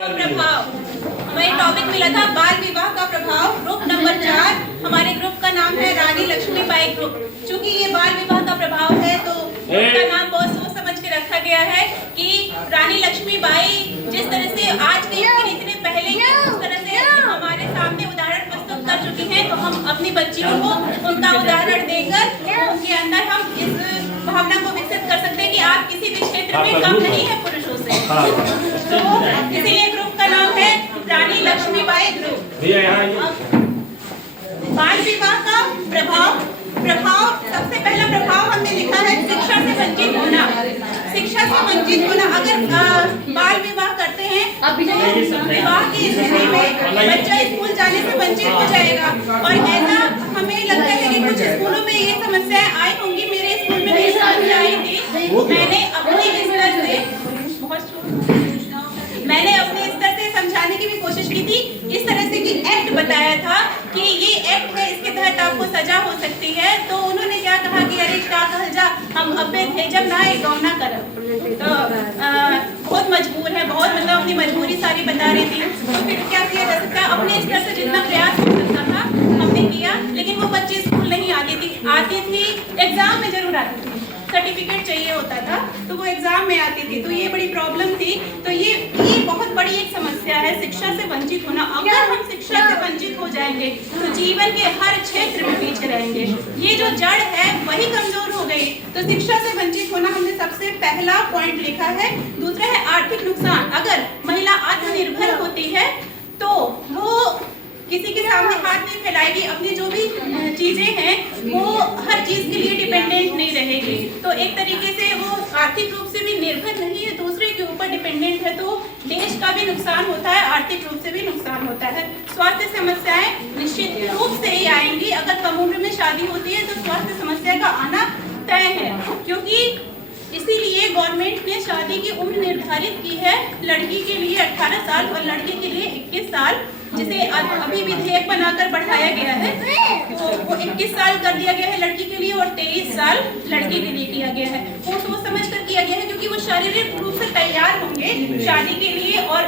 प्रभाव हमें टॉपिक मिला था बाल विवाह का प्रभाव। ग्रुप नंबर 4 हमारे ग्रुप का नाम है रानी लक्ष्मीबाई ग्रुप। चूंकि ये बाल विवाह का प्रभाव है तो ग्रुप का नाम बहुत सोच समझ के रखा गया है कि रानी लक्ष्मीबाई जिस तरह से आज के युग के इतने पहले उस तरह से हमारे सामने उदाहरण प्रस्तुत कर चुकी हैं, तो हम अपनी बच्चियों को उनका उदाहरण देकर उनके अंदर हम इस भावना को विकसित कर सकते हैं कि आप किसी भी क्षेत्र में कम नहीं है पुरुषों से। तो इसीलिए ग्रुप का नाम है रानी लक्ष्मीबाई ग्रुप। बाल विवाह का प्रभाव सबसे पहला प्रभाव हमने लिखा है शिक्षा से वंचित होना। शिक्षा से वंचित होना, अगर बाल विवाह करते हैं तो विवाह की स्थिति में बच्चा स्कूल जाने से वंचित हो जाएगा। और ऐसा हमें लगता है कि कुछ स्कूलों में ये समस्याएं आई होंगी। मेरे स्कूल में भी समस्या आई थी। मैंने अपने स्तर से समझाने की भी कोशिश की थी, इस तरह से कि एक्ट बताया था कि ये एक्ट है, इसके तहत आपको सजा हो सकती है। तो उन्होंने क्या कहा कि अरे क्या कहा जा, हम अबे थे जब ना एक गौना कर, तो बहुत मजबूर है, बहुत मतलब अपनी मजबूरी सारी बता रही थी। तो फिर क्या किया जा सकता है, अपने स्तर से जितना प्रयास हो सकता था हमने किया। लेकिन वो बच्ची स्कूल नहीं आती थी एग्जाम में जरूर आती थी, सर्टिफिकेट चाहिए होता था तो वो एग्जाम में आती थी। तो ये बड़ी प्रॉब्लम थी। तो ये बहुत बड़ी एक समस्या है, शिक्षा से वंचित होना। अगर हम शिक्षा से वंचित हो जाएंगे तो जीवन के हर क्षेत्र में पीछे रहेंगे। ये जो जड़ है वही कमजोर हो गई। तो शिक्षा से वंचित होना हमने सबसे पहला पॉइंट लिखा है। दूसरा है आर्थिक नुकसान। अगर महिला आत्मनिर्भर होती है तो वो किसी के सामने हाथ नहीं फैलाएगी, अपनी जो भी चीजें हैं वो हर चीज के लिए डिपेंडेंट नहीं रहेगी। तो एक तरीके से वो आर्थिक रूप से भी निर्भर नहीं है, दूसरे के ऊपर डिपेंडेंट है। तो देश का भी नुकसान होता है, आर्थिक रूप से भी नुकसान होता है। स्वास्थ्य समस्याएं निश्चित रूप से ही आएंगी। अगर कम उम्र में शादी होती है तो स्वास्थ्य समस्या का आना तय है, क्योंकि इसीलिए गवर्नमेंट ने शादी की उम्र निर्धारित की है। लड़की के लिए 18 साल और लड़के के लिए 21 साल, जिसे अभी विधेयक बनाकर बढ़ाया गया है। तो वो 21 साल कर दिया गया है लड़की के लिए और 23 साल लड़के के लिए किया गया है। वो सोच समझ कर किया गया है क्योंकि वो शारीरिक रूप से तैयार होंगे शादी के लिए। और